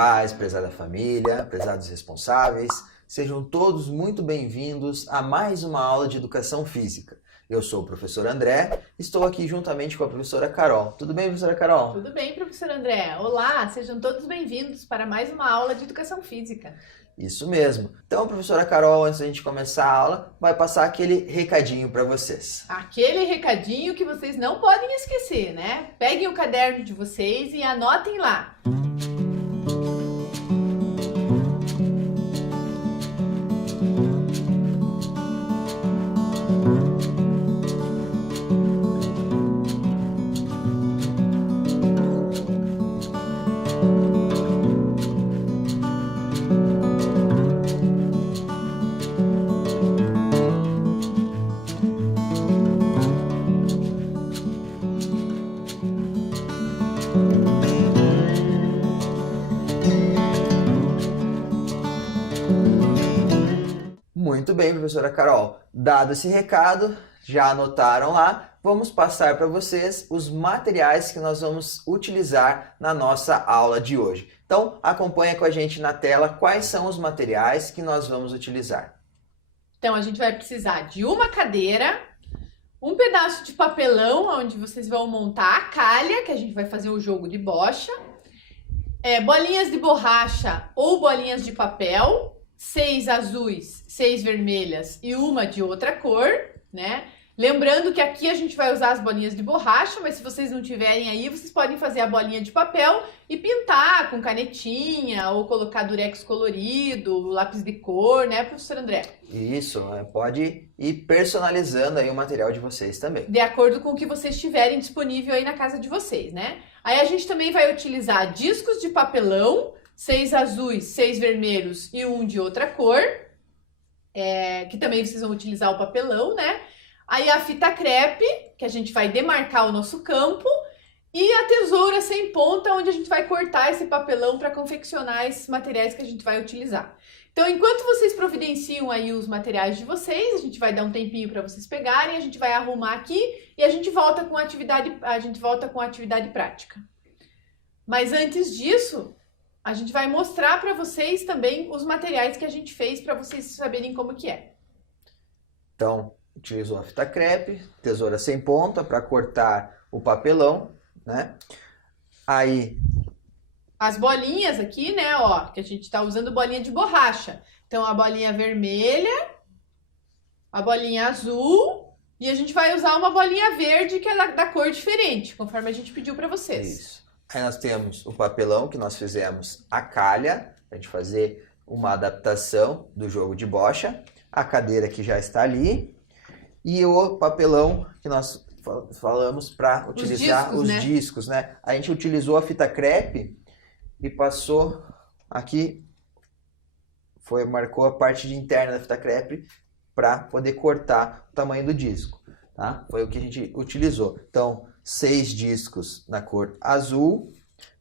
pais, prezada família, prezados responsáveis, sejam todos muito bem-vindos a mais uma aula de Educação Física. Eu sou o professor André, estou aqui juntamente com a professora Carol. Tudo bem, professora Carol? Tudo bem, professor André. Olá, sejam todos bem-vindos para mais uma aula de Educação Física. Isso mesmo. Então, professora Carol, antes da gente começar a aula, vai passar aquele recadinho para vocês. Aquele recadinho que vocês não podem esquecer, né? Peguem o caderno de vocês e anotem lá. Muito bem, professora Carol. Dado esse recado, já anotaram lá, vamos passar para vocês os materiais que nós vamos utilizar na nossa aula de hoje. Então, acompanha com a gente na tela quais são os materiais que nós vamos utilizar. Então, a gente vai precisar de uma cadeira, um pedaço de papelão, onde vocês vão montar a calha, que a gente vai fazer o jogo de bocha, bolinhas de borracha ou bolinhas de papel, 6 azuis, 6 vermelhas e uma de outra cor, né? Lembrando que aqui a gente vai usar as bolinhas de borracha, mas se vocês não tiverem aí, vocês podem fazer a bolinha de papel e pintar com canetinha ou colocar durex colorido, lápis de cor, né, professor André? Isso, pode ir personalizando aí o material de vocês também. De acordo com o que vocês tiverem disponível aí na casa de vocês, né? Aí a gente também vai utilizar discos de papelão, 6 azuis, 6 vermelhos e um de outra cor, que também vocês vão utilizar o papelão, né? Aí a fita crepe, que a gente vai demarcar o nosso campo, e a tesoura sem ponta, onde a gente vai cortar esse papelão para confeccionar esses materiais que a gente vai utilizar. Então, enquanto vocês providenciam aí os materiais de vocês, a gente vai dar um tempinho para vocês pegarem, a gente vai arrumar aqui e a gente volta com a atividade prática. Mas antes disso, a gente vai mostrar para vocês também os materiais que a gente fez para vocês saberem como que é. Então, utilizou a fita crepe, tesoura sem ponta para cortar o papelão, né? Aí as bolinhas aqui, né, ó, que a gente está usando bolinha de borracha. Então, a bolinha vermelha, a bolinha azul e a gente vai usar uma bolinha verde que é da cor diferente, conforme a gente pediu para vocês. Isso. Aí nós temos o papelão que nós fizemos a calha, para a gente fazer uma adaptação do jogo de bocha. A cadeira que já está ali. E o papelão que nós falamos para utilizar os discos, né? A gente utilizou a fita crepe e passou aqui, marcou a parte de interna da fita crepe para poder cortar o tamanho do disco, tá? Foi o que a gente utilizou. Então, 6 discos na cor azul,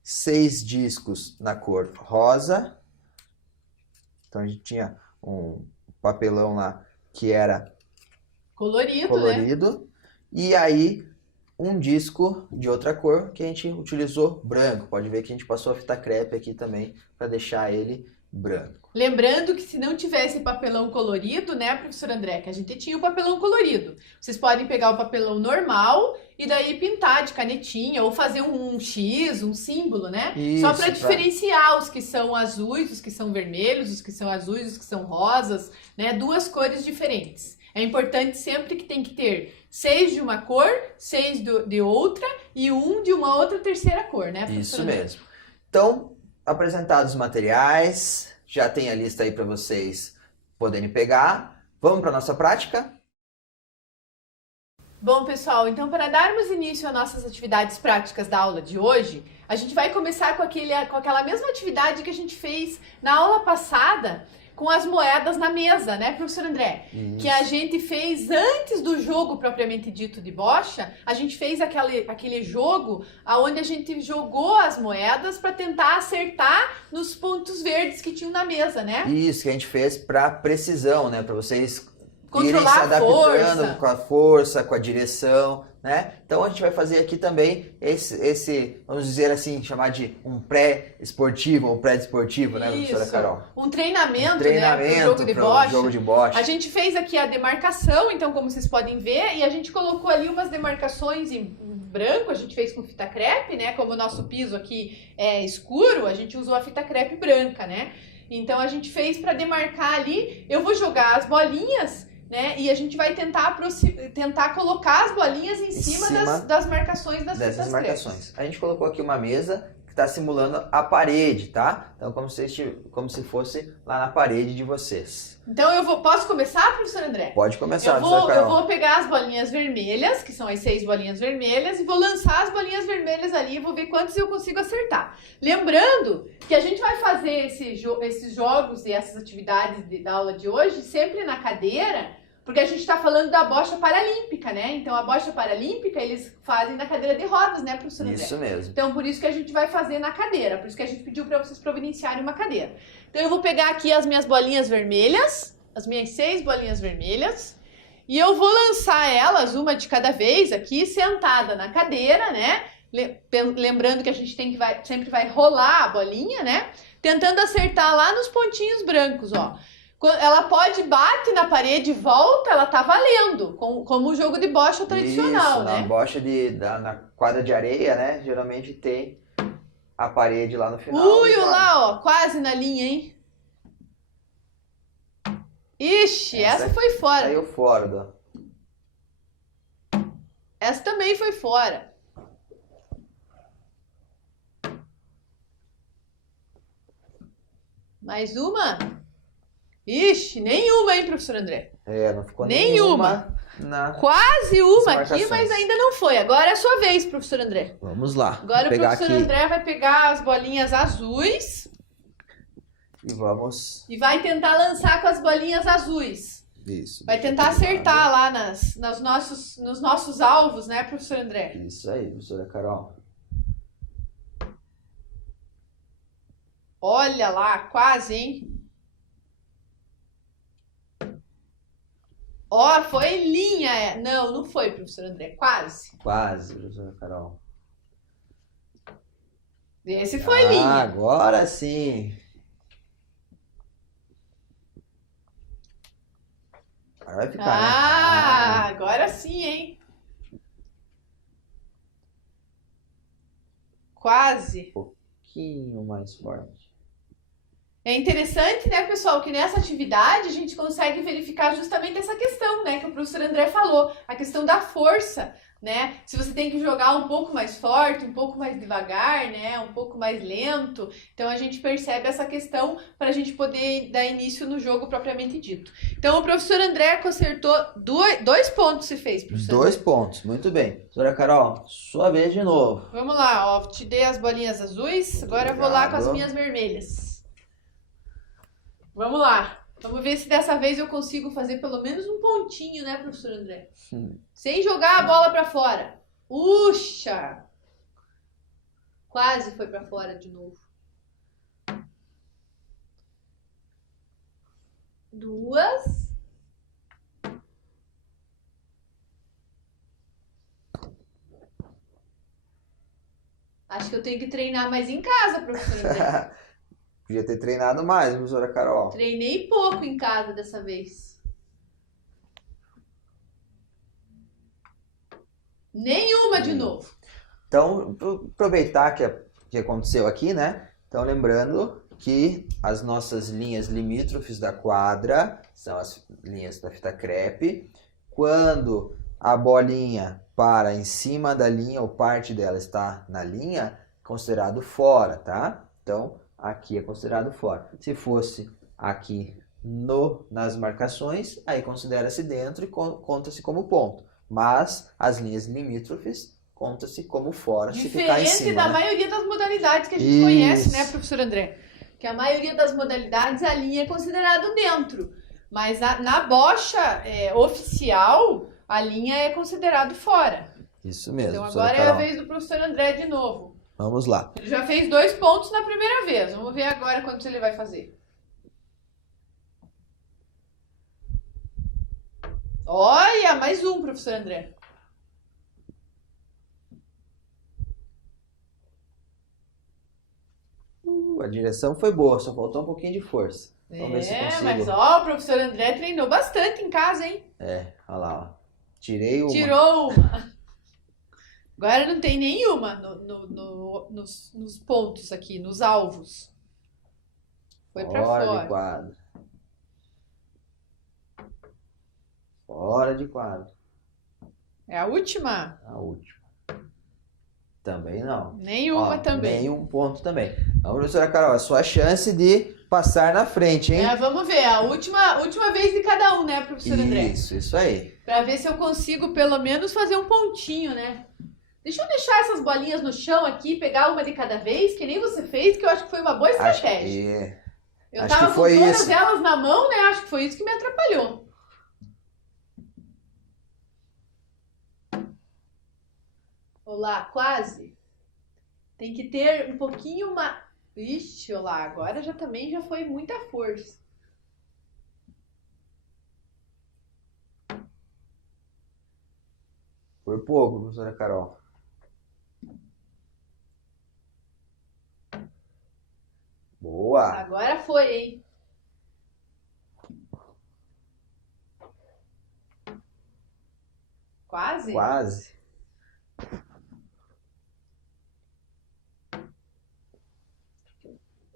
6 discos na cor rosa. Então a gente tinha um papelão lá que era colorido, né? E aí um disco de outra cor que a gente utilizou branco. Pode ver que a gente passou a fita crepe aqui também para deixar ele branco. Lembrando que se não tivesse papelão colorido, né, professor André, que a gente tinha o papelão colorido. Vocês podem pegar o papelão normal e daí pintar de canetinha ou fazer um X, um símbolo, né? Isso, só para diferenciar os que são azuis, os que são vermelhos, os que são azuis, os que são rosas, né? 2 cores diferentes. É importante sempre que tem que ter 6 de uma cor, 6 de outra e um de uma outra terceira cor, né, professor Isso André? mesmo. Então, apresentados os materiais, já tem a lista aí para vocês poderem pegar. Vamos para a nossa prática? Bom, pessoal, então para darmos início às nossas atividades práticas da aula de hoje, a gente vai começar com aquela mesma atividade que a gente fez na aula passada, com as moedas na mesa, né, professor André? Isso. Que a gente fez antes do jogo propriamente dito de bocha, a gente fez aquele jogo onde a gente jogou as moedas para tentar acertar nos pontos verdes que tinham na mesa, né? Isso que a gente fez para precisão, né, para vocês irem se controlar a adaptando força. com a força, com a direção, né? Então a gente vai fazer aqui também esse vamos dizer assim, chamar de um pré-esportivo, um pré-desportivo, né, professora Isso. Carol? Um treinamento, Um treinamento né, pro jogo de pro bocha. jogo de bocha. A gente fez aqui a demarcação, então, como vocês podem ver, e a gente colocou ali umas demarcações em branco, a gente fez com fita crepe, né? Como o nosso piso aqui é escuro, a gente usou a fita crepe branca, né? Então a gente fez para demarcar ali. Eu vou jogar as bolinhas, né? E a gente vai tentar colocar as bolinhas em cima das marcações das dessas fitas marcações. crepes. A gente colocou aqui uma mesa que está simulando a parede, tá? Então como se fosse lá na parede de vocês. Então posso começar, professor André? Pode começar, Eu professora Carol. vou pegar as bolinhas vermelhas, que são as 6 bolinhas vermelhas, e vou lançar as bolinhas vermelhas ali e vou ver quantos eu consigo acertar. Lembrando que a gente vai fazer esses jogos e essas atividades da aula de hoje sempre na cadeira, porque a gente está falando da bocha paralímpica, né? Então a bocha paralímpica eles fazem na cadeira de rodas, né, professor André? Isso mesmo. Então por isso que a gente vai fazer na cadeira, por isso que a gente pediu para vocês providenciarem uma cadeira. Então eu vou pegar aqui as minhas bolinhas vermelhas, as minhas 6 bolinhas vermelhas, e eu vou lançar elas, uma de cada vez, aqui, sentada na cadeira, né? Lembrando que a gente sempre vai rolar a bolinha, né? Tentando acertar lá nos pontinhos brancos, ó. Ela bate na parede e volta, ela tá valendo, como o jogo de bocha tradicional, isso, né? Na bocha na quadra de areia, né? Geralmente tem a parede lá no final. Ui, lá, ó, quase na linha, hein? Ixi, essa foi fora. Saiu fora, Essa também foi fora. Mais uma? Ixi, nenhuma, hein, professor André? Não ficou Nenhuma. Na... Quase uma aqui, marcações. mas ainda não foi. Agora é a sua vez, professor André. Vamos lá. Agora o pegar professor aqui André vai pegar as bolinhas azuis e vamos... e vai tentar lançar com as bolinhas azuis. Isso. Vai tentar acertar lá nos nossos alvos, né, professor André? Isso aí, professora Carol. Olha lá, quase, hein? Ó, foi em linha. Não, não foi, professor André. Quase. Quase, professora Carol. Esse foi linha. Agora sim. Agora vai ficar, né? Agora sim, hein? Quase. Um pouquinho mais forte. É interessante, né, pessoal, que nessa atividade a gente consegue verificar justamente essa questão, né, que o professor André falou, a questão da força, né? Se você tem que jogar um pouco mais forte, um pouco mais devagar, né, um pouco mais lento, então a gente percebe essa questão para a gente poder dar início no jogo propriamente dito. Então o professor André acertou 2 pontos, se fez, professor. 2 pontos, muito bem. Professora Carol, sua vez de novo. Vamos lá, ó, te dei as bolinhas azuis, agora eu vou lá com as Obrigado. minhas vermelhas. Vamos lá. Vamos ver se dessa vez eu consigo fazer pelo menos um pontinho, né, professor André? Sem jogar a bola pra fora. Puxa! Quase foi pra fora de novo. 2. Acho que eu tenho que treinar mais em casa, professor André. Podia ter treinado mais, professora Carol. Treinei pouco em casa dessa vez. Nenhuma de novo. Então, aproveitar que aconteceu aqui, né? Então, lembrando que as nossas linhas limítrofes da quadra são as linhas da fita crepe. Quando a bolinha para em cima da linha ou parte dela está na linha, considerado fora, tá? Então, aqui é considerado fora. Se fosse aqui nas marcações, aí considera-se dentro e conta-se como ponto. Mas as linhas limítrofes conta-se como fora se ficar em Diferente cima, da né? maioria das modalidades que a gente conhece, né, professor André? Que a maioria das modalidades a linha é considerado dentro. Mas na bocha oficial, a linha é considerado fora. Isso mesmo. Então professora agora é a Carol. vez do professor André de novo. Vamos lá. Ele já fez 2 pontos na primeira vez. Vamos ver agora quantos ele vai fazer. Olha, mais um, professor André. A direção foi boa, só faltou um pouquinho de força. Vamos ver se eu consigo. Mas ó, o professor André treinou bastante em casa, hein? Olha lá, ó. Tirei uma. Tirou uma. Agora não tem nenhuma nos pontos aqui, nos alvos. Foi pra Fora fora. de quadro. Fora de quadro. É a última? A última. Também não. Nenhuma também. Nenhum ponto também. Então, professora Carol, a sua chance de passar na frente, hein? Vamos ver. A última vez de cada um, né, professor André? Isso aí. Pra ver se eu consigo pelo menos fazer um pontinho, né? Deixa eu deixar essas bolinhas no chão aqui, pegar uma de cada vez, que nem você fez, que eu acho que foi uma boa estratégia. Eu acho tava que foi com todas isso. elas na mão, né? Acho que foi isso que me atrapalhou. Olá, quase. Tem que ter um pouquinho mais... Ixi, olá, agora também já foi muita força. Por pouco, professora Carol. Boa. Agora foi, hein? Quase? Quase.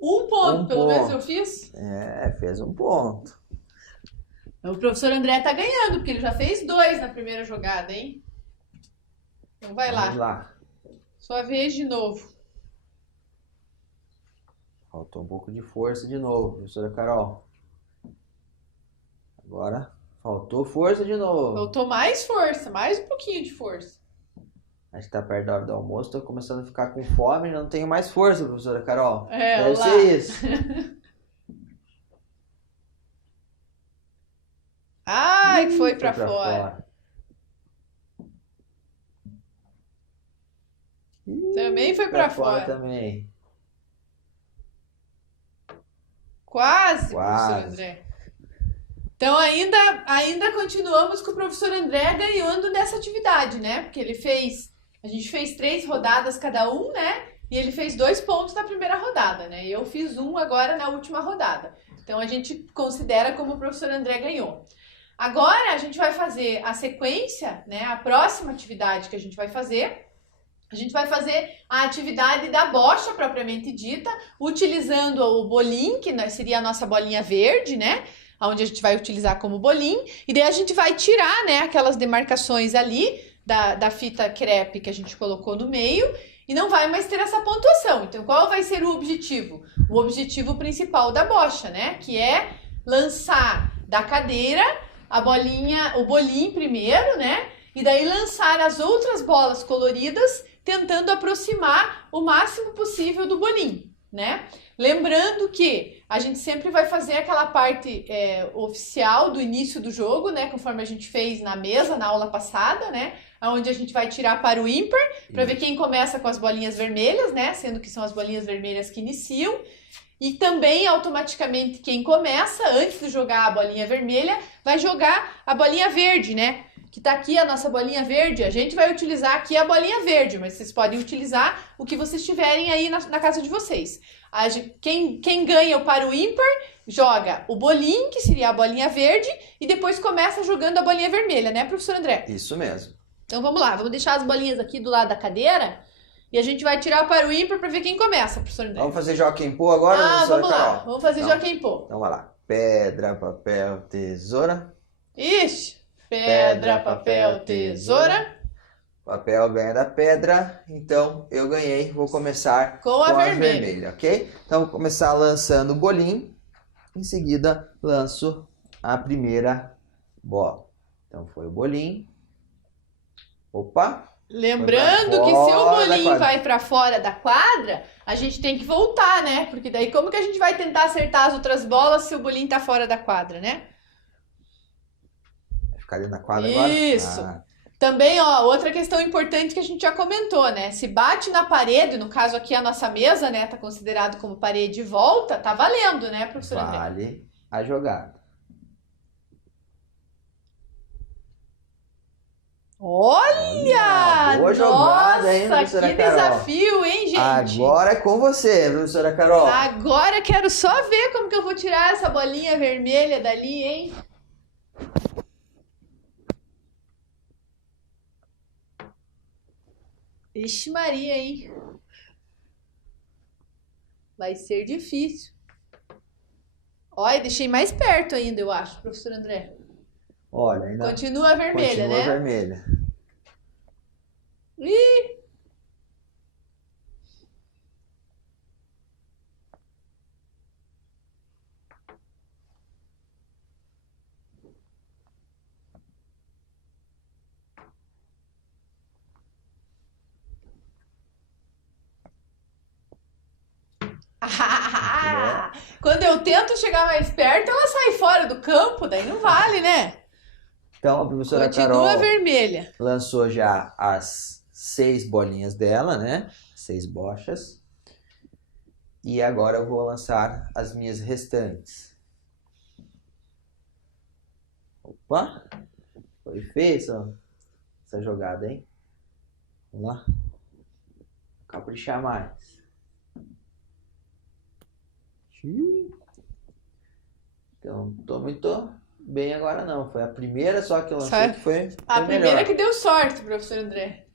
Um ponto, pelo menos eu fiz. Fez um ponto. O professor André tá ganhando, porque ele já fez 2 na primeira jogada, hein? Então vai Vamos lá. lá. Sua vez de novo. Faltou um pouco de força de novo, professora Carol. Agora, faltou força de novo. Faltou mais força, mais um pouquinho de força. A gente tá perto da hora do almoço, tô começando a ficar com fome, não tenho mais força, professora Carol. Deve lá. ser isso. Ai, que foi pra fora. Também foi pra fora. Também. Quase, professor André. Então ainda continuamos com o professor André ganhando nessa atividade, né? Porque a gente fez 3 rodadas cada um, né? E ele fez 2 pontos na primeira rodada, né? E eu fiz 1 agora na última rodada. Então a gente considera como o professor André ganhou. Agora a gente vai fazer a sequência, né? A próxima atividade que a gente vai fazer a atividade da bocha propriamente dita, utilizando o bolim, que seria a nossa bolinha verde, né? Onde a gente vai utilizar como bolim. E daí a gente vai tirar, né, aquelas demarcações ali da fita crepe que a gente colocou no meio e não vai mais ter essa pontuação. Então, qual vai ser o objetivo? O objetivo principal da bocha, né? Que é lançar da cadeira o bolim primeiro, né? E daí lançar as outras bolas coloridas, tentando aproximar o máximo possível do bolim, né? Lembrando que a gente sempre vai fazer aquela parte oficial do início do jogo, né? Conforme a gente fez na mesa, na aula passada, né? Onde a gente vai tirar para o ímpar, para ver quem começa com as bolinhas vermelhas, né? Sendo que são as bolinhas vermelhas que iniciam. E também, automaticamente, quem começa, antes de jogar a bolinha vermelha, vai jogar a bolinha verde, né? Que tá aqui a nossa bolinha verde. A gente vai utilizar aqui a bolinha verde, mas vocês podem utilizar o que vocês tiverem aí na casa de vocês. Quem ganha o par o ímpar, joga o bolim, que seria a bolinha verde, e depois começa jogando a bolinha vermelha, né, professor André? Isso mesmo. Então vamos lá, vamos deixar as bolinhas aqui do lado da cadeira e a gente vai tirar o par o ímpar para ver quem começa, professor André. Vamos fazer Joaquim Pô agora, professora vamos lá, Carol? vamos fazer Joaquim Pô. Então vai lá. Pedra, papel, tesoura. Ixi! Pedra, papel, tesoura. Papel ganha da pedra, então eu ganhei. Vou começar com a vermelha, ok? Então vou começar lançando o bolim. Em seguida, lanço a primeira bola. Então foi o bolim. Opa! Lembrando que se o bolim vai para fora da quadra, a gente tem que voltar, né? Porque daí como que a gente vai tentar acertar as outras bolas se o bolim tá fora da quadra, né? Ficar ali na quadra agora? Isso. Também, ó, outra questão importante que a gente já comentou, né? Se bate na parede, no caso aqui a nossa mesa, né, tá considerado como parede de volta, tá valendo, né, professor André? Vale a jogada. Olha! Boa jogada, hein, Nossa, professora que Carol? desafio, hein, gente? Agora é com você, professora Carol. Agora quero só ver como que eu vou tirar essa bolinha vermelha dali, hein? Ixi Maria, hein? Vai ser difícil. Olha, deixei mais perto ainda, eu acho, professor André. Olha, ainda Continua vermelha, continua né? vermelha. Ih! Quando eu tento chegar mais perto, ela sai fora do campo, daí não vale, né? Então, a professora Continua Carol vermelha. lançou já as 6 bolinhas dela, né? 6 bochas. E agora eu vou lançar as minhas restantes. Opa! Foi feia essa jogada, hein? Vamos lá. Caprichar mais. Então, não tô muito bem agora não. Foi a primeira só que eu lancei que foi A primeira melhor. que deu sorte, professor André.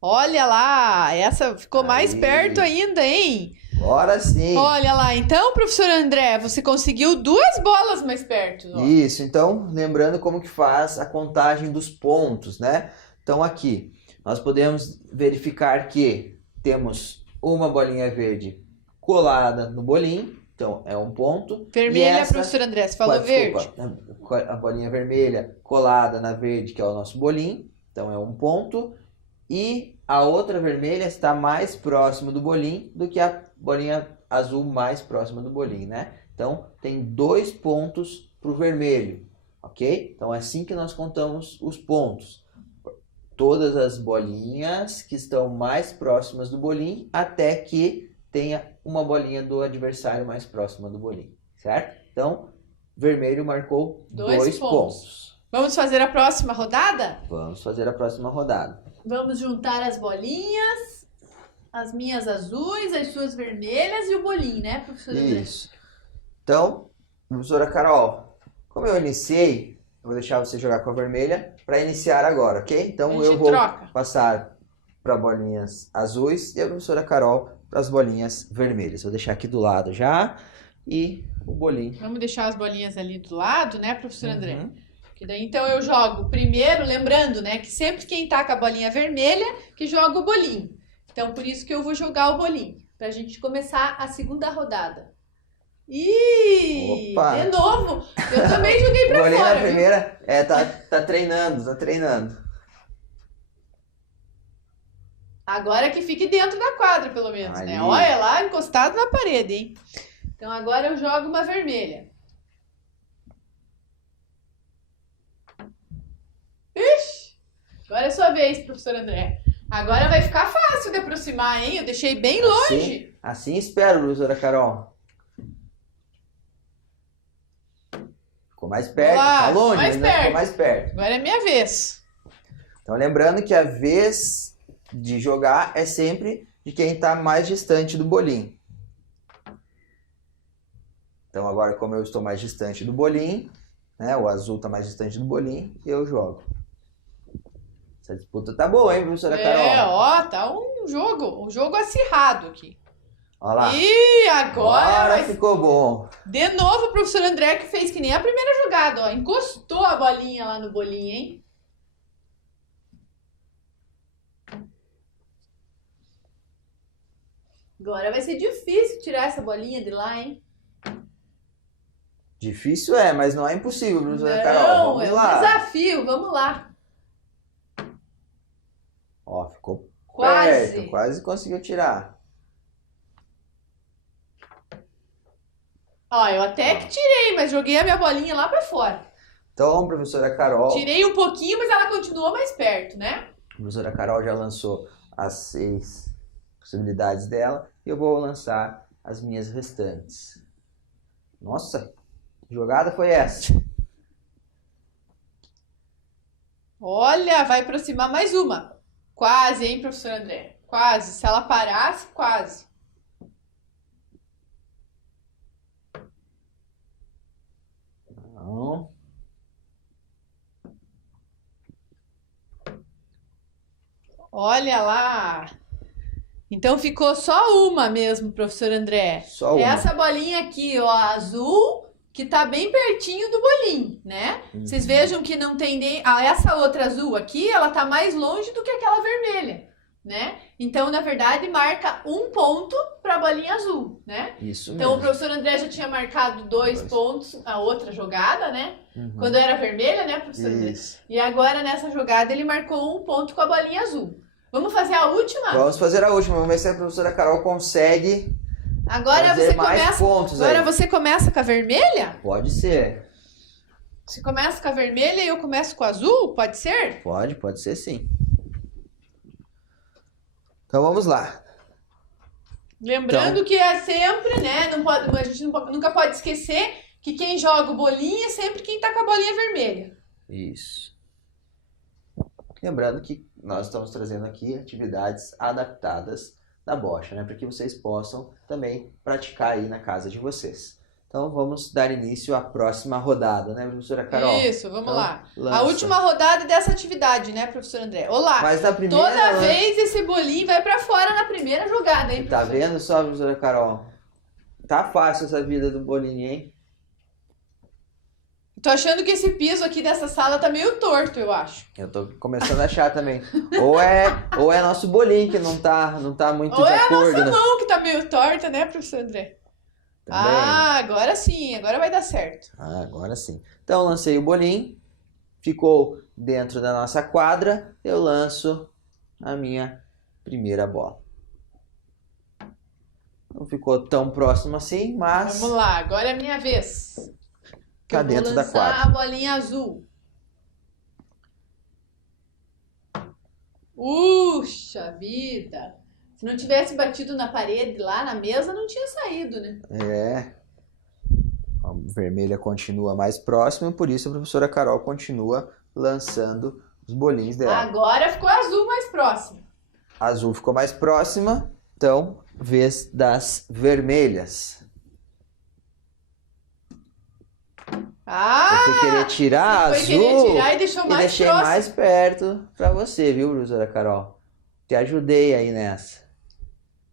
Olha lá, essa ficou mais Aí. perto ainda, hein? Agora sim. Olha lá, então, professor André, você conseguiu 2 bolas mais perto. Ó. Isso, então, lembrando como que faz a contagem dos pontos, né? Então, aqui, nós podemos verificar que temos uma bolinha verde colada no bolinho, então é um ponto. Vermelha, E essa, professor André, você falou verde. Desculpa, a bolinha vermelha colada na verde, que é o nosso bolinho, então é um ponto. E a outra vermelha está mais próximo do bolinho do que a bolinha azul mais próxima do bolinho, né? Então, tem 2 pontos para o vermelho, ok? Então, é assim que nós contamos os pontos. Todas as bolinhas que estão mais próximas do bolinho até que tenha uma bolinha do adversário mais próxima do bolinho, certo? Então, vermelho marcou 2 pontos. Vamos fazer a próxima rodada? Vamos fazer a próxima rodada. Vamos juntar as bolinhas, as minhas azuis, as suas vermelhas e o bolinho, né, professor André? Isso. Então, professora Carol, como eu iniciei, eu vou deixar você jogar com a vermelha para iniciar agora, ok? Então A gente eu vou troca. passar para bolinhas azuis e a professora Carol para as bolinhas vermelhas. Vou deixar aqui do lado já e o bolinho. Vamos deixar as bolinhas ali do lado, né, professor André? Uhum. Que daí, então eu jogo primeiro, lembrando, né, que sempre quem tá com a bolinha vermelha que joga o bolinho. Então, por isso que eu vou jogar o bolinho, pra gente começar a segunda rodada. Ih, Opa! de novo, eu também joguei pra Bolinha fora, na viu? primeira, tá treinando. Agora que fique dentro da quadra, pelo menos, né? Ali. Olha lá, encostado na parede, hein? Então agora eu jogo uma vermelha. Ixi! Agora é sua vez, professor André. Agora vai ficar fácil de aproximar, hein? Eu deixei bem longe. Assim espero, professora Carol. Ficou mais perto, Olá, tá longe, mais mas não ficou perto. mais perto. Agora é minha vez. Então, lembrando que a vez de jogar é sempre de quem está mais distante do bolinho. Então, agora, como eu estou mais distante do bolinho, né, o azul está mais distante do bolinho, eu jogo. Essa disputa tá boa, hein, professora Carol? Ó, tá um jogo acirrado aqui. Olha lá. E agora ficou bom. de novo o professor André que fez que nem a primeira jogada, ó. Encostou a bolinha lá no bolinho, hein? Agora vai ser difícil tirar essa bolinha de lá, hein? Difícil é, mas não é impossível, professora Carol. Não, Vamos é um lá. desafio, vamos lá. Ó, ficou Quase. perto, quase conseguiu tirar. Ó, eu até que tirei, mas joguei a minha bolinha lá pra fora. Então, professora Carol, Tirei um pouquinho, mas ela continuou mais perto, né? a professora Carol já lançou as 6 possibilidades dela e eu vou lançar as minhas restantes. Nossa, que jogada foi essa? Olha, vai aproximar mais uma. Quase, hein, professor André? Quase. Se ela parasse, quase. Não. Olha lá. Então ficou só uma mesmo, professor André. Só uma. Essa bolinha aqui, ó, azul, que tá bem pertinho do bolinho, né? Vocês vejam que não tem nem... essa outra azul aqui, ela tá mais longe do que aquela vermelha, né? Então, na verdade, marca 1 ponto pra bolinha azul, né? Isso Então, o mesmo. professor André já tinha marcado 2 pontos, a outra jogada, né? Quando era vermelha, né, professor André? Isso. E agora, nessa jogada, ele marcou 1 ponto com a bolinha azul. Vamos fazer a última? Vamos fazer a última. Vamos ver se a professora Carol consegue Agora fazer você mais começa. pontos Agora aí. você começa com a vermelha? Pode ser. Você começa com a vermelha e eu começo com a azul? Pode ser? Pode ser sim. Então vamos lá. Lembrando que é sempre, né? A gente nunca pode esquecer que quem joga o bolinho é sempre quem tá com a bolinha vermelha. Isso. Lembrando que nós estamos trazendo aqui atividades adaptadas da bocha, né? Para que vocês possam também praticar aí na casa de vocês. Então vamos dar início à próxima rodada, né, professora Carol? Isso, vamos Então, lá. lança. A última rodada dessa atividade, né, professor André? Olá. Mas na primeira... Toda vez esse bolinho vai pra fora na primeira jogada, hein, Tá professor? vendo só, professora Carol? Tá fácil essa vida do bolinho, hein? Tô achando que esse piso aqui dessa sala tá meio torto, eu acho. Eu tô começando a achar também. Ou é nosso bolinho que não tá muito Ou de é a acordo, nossa né? mão que tá meio torta, né, professor André? Também. Ah, agora sim, agora vai dar certo. Ah, agora sim. Então, eu lancei o bolinho, ficou dentro da nossa quadra, eu lanço a minha primeira bola. Não ficou tão próximo assim, mas Vamos lá, agora é a minha vez. Que tá eu vou dentro da lançar quadra. a bolinha azul. Puxa vida! Se não tivesse batido na parede lá na mesa, não tinha saído, né? É. A vermelha continua mais próxima, por isso a professora Carol continua lançando os bolinhos dela. Agora ficou azul mais próximo. A azul ficou mais próxima, então, vez das vermelhas. Ah! Eu fui querer tirar a Foi azul querer tirar e deixou e mais deixei próximo. mais perto pra você, viu, professora Carol? Te ajudei aí nessa.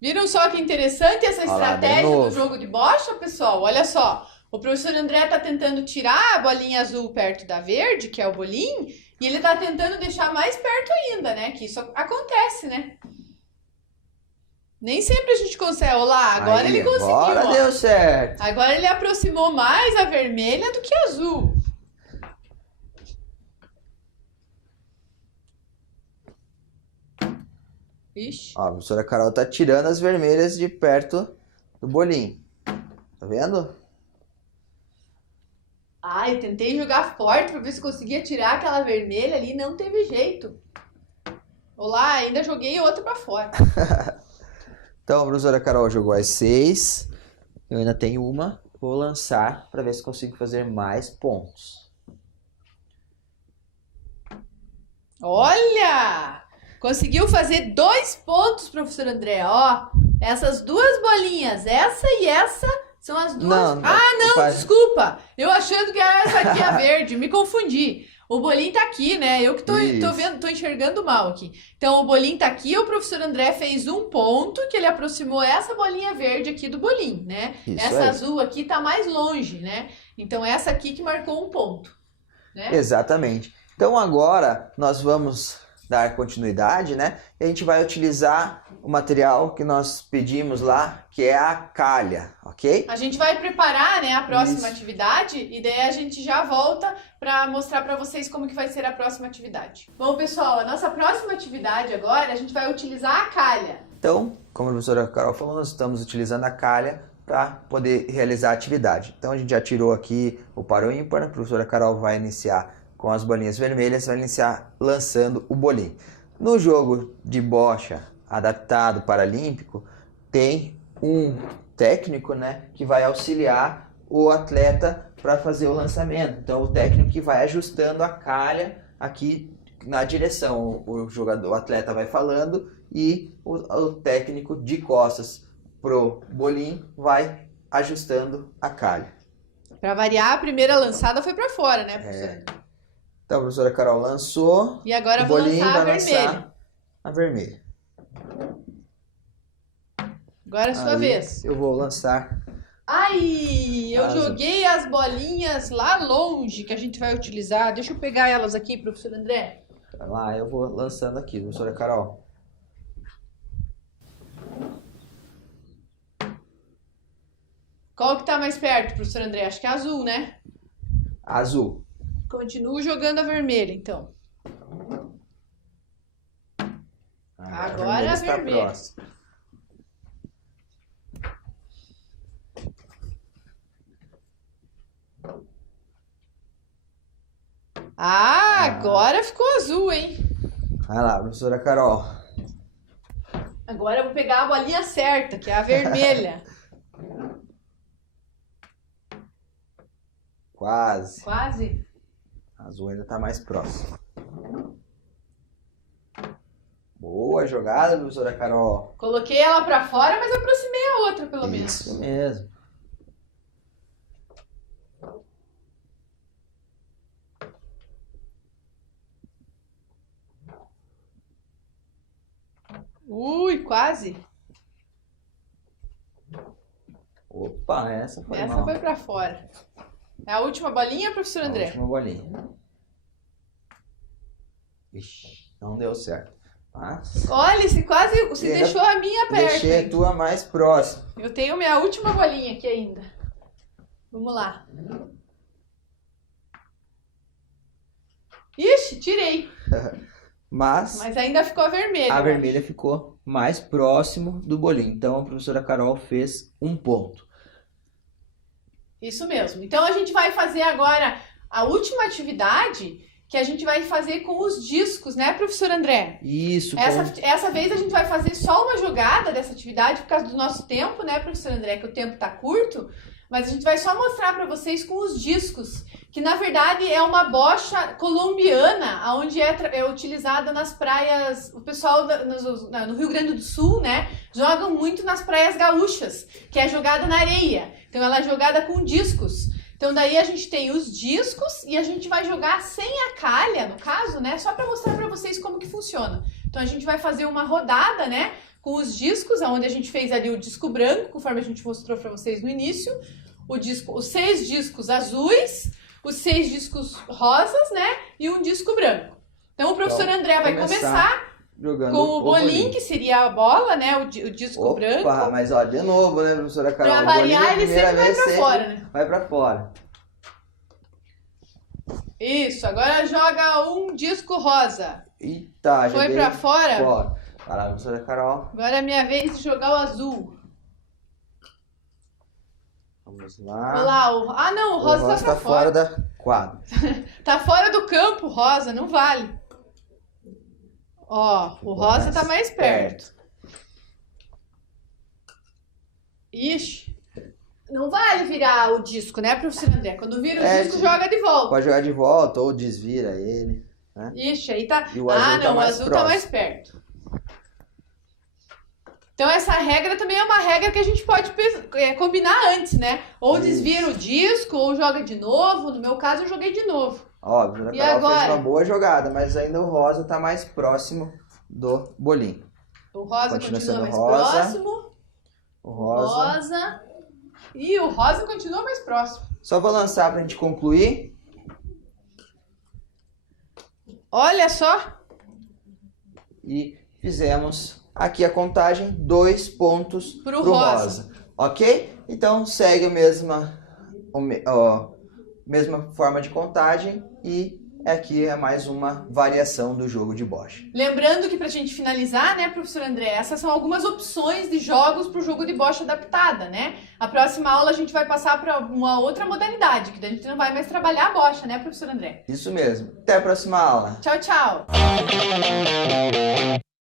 Viram só que interessante essa Olha lá, de estratégia do novo. jogo de bocha, pessoal? Olha só. O professor André tá tentando tirar a bolinha azul perto da verde, que é o bolinho, e ele tá tentando deixar mais perto ainda, né? Que isso acontece, né? Nem sempre a gente consegue. Olá, agora Aí, ele conseguiu, agora ó. deu certo. Agora ele aproximou mais a vermelha do que a azul. Ixi. Ó, a professora Carol tá tirando as vermelhas de perto do bolinho. Tá vendo? Ai, eu tentei jogar forte pra ver se conseguia tirar aquela vermelha ali, não teve jeito. Olá, ainda joguei outra pra fora. Então, a professora Carol jogou as 6. Eu ainda tenho uma. Vou lançar para ver se consigo fazer mais pontos. Olha! Conseguiu fazer 2 pontos, professor André. Ó, essas duas bolinhas, essa e essa, são as duas. Não, Desculpa. Eu achando que era essa aqui a verde, me confundi. O bolinho tá aqui, né? Eu que tô Isso. vendo, tô enxergando mal aqui. Então, o bolinho tá aqui, o professor André fez 1 ponto, que ele aproximou essa bolinha verde aqui do bolinho, né? Isso Essa aí. azul aqui tá mais longe, né? Então, essa aqui que marcou 1 ponto, né? Exatamente. Então agora nós vamos dar continuidade, né? E a gente vai utilizar o material que nós pedimos lá, que é a calha, ok? A gente vai preparar, né, a próxima Isso. atividade e daí a gente já volta para mostrar para vocês como que vai ser a próxima atividade. Bom, pessoal, a nossa próxima atividade agora, a gente vai utilizar a calha. Então, como a professora Carol falou, nós estamos utilizando a calha para poder realizar a atividade. Então a gente já tirou aqui o par ou ímpar, a professora Carol vai iniciar com as bolinhas vermelhas, vai iniciar lançando o bolinho. No jogo de bocha adaptado paralímpico, tem um técnico, né, que vai auxiliar o atleta para fazer o lançamento. Então o técnico que vai ajustando a calha aqui na direção. O jogador, o atleta vai falando e o técnico de costas pro bolim vai ajustando a calha. Pra variar, a primeira lançada foi pra fora, né, professora? Então a professora Carol lançou. E agora eu o vou bolim lançar a vai vermelha. lançar a vermelha. Agora é a sua Aí vez. eu vou lançar. Ai, eu Azul. joguei as bolinhas lá longe que a gente vai utilizar. Deixa eu pegar elas aqui, professor André. Vai lá, eu vou lançando aqui, professora Carol. Qual que tá mais perto, professor André? Acho que é azul, né? Azul. Continuo jogando a vermelha, então. Agora a está vermelha. próxima. Agora ficou azul, hein? Vai lá, professora Carol. Agora eu vou pegar a bolinha certa, que é a vermelha. Quase. Quase. Azul ainda tá mais próximo. Boa jogada, professora Carol. Coloquei ela pra fora, mas aproximei a outra, pelo menos. Isso mesmo. Ui, quase. Opa, essa foi Essa mal. foi pra fora. É a última bolinha, professor A André? última bolinha. Ixi, não deu certo. Mas Olha, você Ainda deixou a minha perto. deixei a hein? tua mais próxima. Eu tenho minha última bolinha aqui ainda. Vamos lá. Ixi, tirei. Mas Mas ainda ficou a vermelha. a eu vermelha acho. ficou mais próximo do bolinho. Então a professora Carol fez um ponto. Isso mesmo. Então a gente vai fazer agora a última atividade que a gente vai fazer com os discos, né, professor André? Isso, Essa vez a gente vai fazer só uma jogada dessa atividade por causa do nosso tempo, né, professor André? Que o tempo tá curto, mas a gente vai só mostrar para vocês com os discos, que na verdade é uma bocha colombiana, onde é utilizada nas praias. O pessoal no Rio Grande do Sul, né, jogam muito nas praias gaúchas, que é jogada na areia. Então ela é jogada com discos. Então daí a gente tem os discos e a gente vai jogar sem a calha, no caso, né? Só para mostrar para vocês como que funciona. Então a gente vai fazer uma rodada, né? Com os discos, onde a gente fez ali o disco branco, conforme a gente mostrou para vocês no início. Os 6 discos azuis, os 6 discos rosas, né? E um disco branco. Então o professor André vai começar jogando com o bolim, que seria a bola, né? O disco branco. Mas ó, de novo, né, professora Carol? Pra O bolinho, variar, a ele primeira sempre vai vez, pra fora, né? Vai pra fora. Isso, agora joga um disco rosa. Eita, Foi joguei pra fora? fora. Vai lá, professora Carol. Agora é minha vez de jogar o azul. Vamos lá. Olha lá, não, o rosa tá pra fora fora. da quadra. Tá fora do campo, rosa, não vale. Ó, o rosa tá mais perto. Ixi, não vale virar o disco, né, professor André? Quando vira o disco, joga de volta. Pode jogar de volta ou desvira ele. Né? Ixi, aí tá... E o azul tá o mais azul tá próximo. mais perto. Então essa regra também é uma regra que a gente pode combinar antes, né? Ou Isso. desvira o disco, ou joga de novo. No meu caso, eu joguei de novo. Ó, a professora E Carol agora? fez uma boa jogada, mas ainda o rosa tá mais próximo do bolinho. O rosa Continua continua sendo mais rosa. próximo. O rosa. E o rosa continua mais próximo. Só vou lançar pra gente concluir. Olha só. E fizemos aqui a contagem, 2 pontos Pro pro rosa. rosa. Ok? Então segue a mesma forma de contagem e aqui é mais uma variação do jogo de bocha. Lembrando que pra gente finalizar, né, professor André, essas são algumas opções de jogos pro jogo de bocha adaptada, né? A próxima aula a gente vai passar para uma outra modalidade, que daí a gente não vai mais trabalhar a bocha, né, professor André? Isso mesmo. Até a próxima aula. Tchau, tchau.